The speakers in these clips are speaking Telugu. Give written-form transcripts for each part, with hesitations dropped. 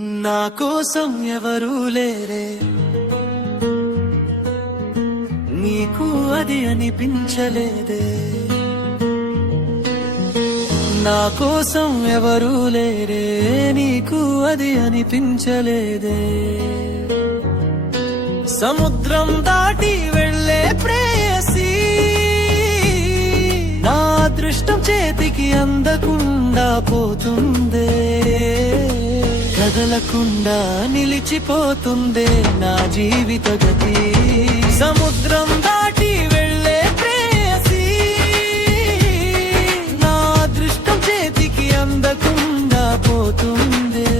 నా కోసం ఎవరూ లేరే, నీకు అది అనిపించలేదే. నా కోసం ఎవరూ లేరే, నీకు అది అనిపించలేదే. సముద్రం దాటి వెళ్ళే ప్రేయసి, నా అదృష్టం చేతికి అందకుండా పోతుందే. కదలకుండా నిలిచిపోతుందే నా జీవిత గతి. సముద్రం దాటి వెళ్ళే ప్రేయసి, నా అదృష్టం చేతికి అందకుండా పోతుందే.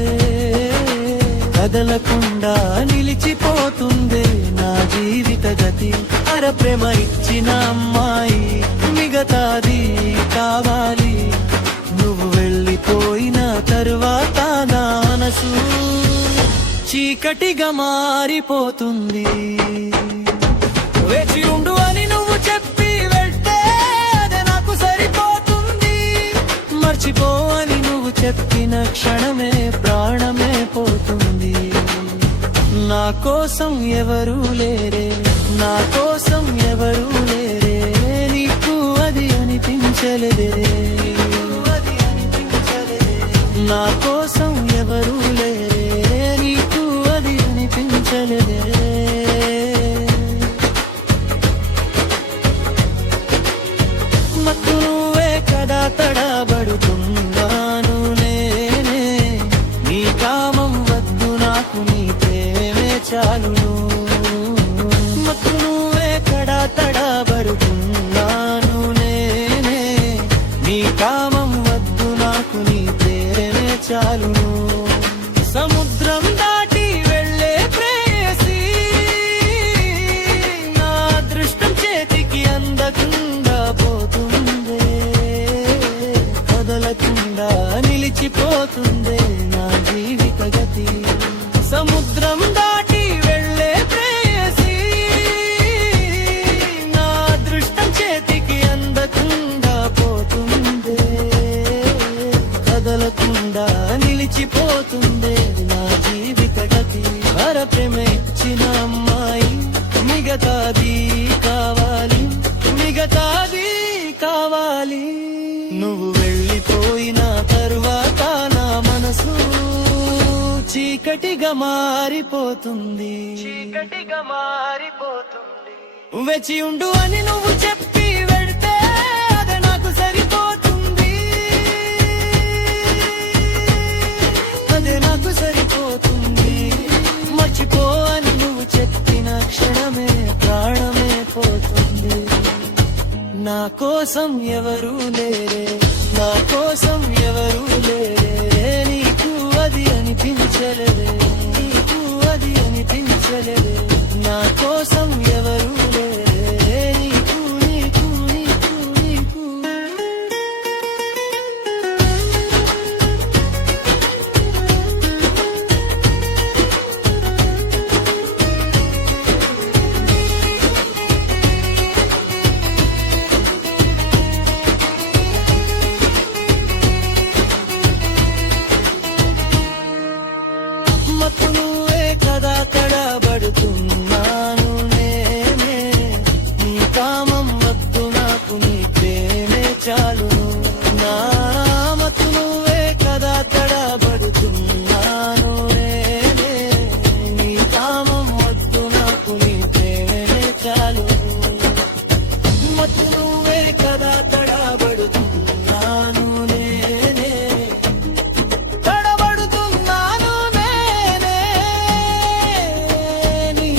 కదలకుండా నిలిచిపోతుందే నా జీవిత గతి. అర ప్రేమ ఇచ్చిన అమ్మాయి మిగతాది కావాలి. నువ్వు వెళ్ళిపోయిన తరువాత నా మనసు చీకటిగా మారిపోతుంది. వేచి ఉండు అని నువ్వు చెప్పి వెళ్తే అదే నాకు సరిపోతుంది. మర్చిపో అని నువ్వు చెప్పిన క్షణమే ప్రాణమే పోతుంది. నా కోసం ఎవరూ లేరే, నా కోసం ఎవరూ లేరే, నీకు అది అనిపించలేదే. నా కోసం ఎవరూ లేరే, నీకు అది అనిపించలేదే. మత్తు నువ్వే కదా తడబడుతున్నాను నేనే. నీ కామం వద్దు నాకు, నీ ప్రేమే చాలును. మత్తు నువ్వే కదా తడబడుతున్నాను నేనే. నీ కామం వద్దు నాకు, నీ ప్రేమే చాలును. సముద్రం దాటి వెళ్ళే ప్రేయసి, నా అదృష్టం చేతికి అందకుండా పోతుందే. కదలకుండా నిలిచిపోతుందే నా జీవిత గతి. సముద్రం దాటి వెళ్ళే ప్రేయసి, నా అదృష్టం చేతికి అందకుండా పోతుందే. కదలకుండా నిలిచిపోతుందే నా జీవిత గతి. వర ప్రేమ ఇచ్చిన అమ్మాయి మిగతాది కావాలి, మిగతాది కావాలి. నువ్వు వెళ్ళిపోయిన తరువాత నా మనసు చీకటిగా మారిపోతుంది, చీకటిగా మారిపోతుంది. వేచి ఉండు అని నువ్వు చెప్పి వెళ్తే అదే నాకు సరిపోతుంది, అదే నాకు సరిపోతుంది. మర్చిపో అని నువ్వు చెప్పిన క్షణమే ప్రాణమే పోతుంది. నా కోసం ఎవరూ లేరే, నా కోసం ఎవరూ లేరే, నీకు అది అనిపించలేదే, నీకు అది అనిపించలేదే. నా కోసం ఎవరూ లేరే, నీకు నీకు నీకు నీకు. మత్తు నువ్వే కదా తడబడుతున్నాను నేనే. నీ కామం వద్దు నాకు, నీ ప్రేమే చాలును. నా మత్తు నువ్వే కదా తడబడుతున్నాను నేనే. నీ కామం వద్దు నాకు, నీ ప్రేమే చాలును. మత్తు నువ్వే కదా తడబడుతున్నాను నేనే. తడబడుతున్నాను నేనే. నీ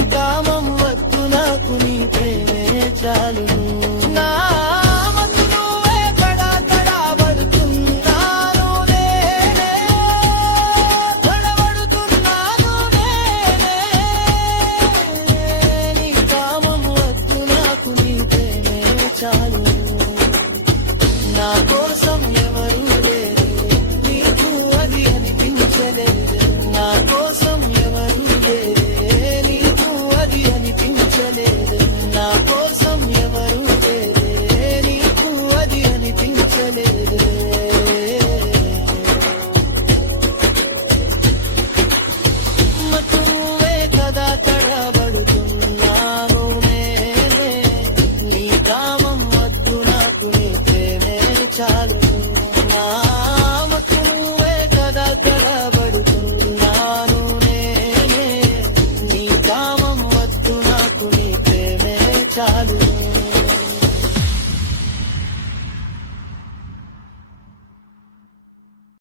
చాలు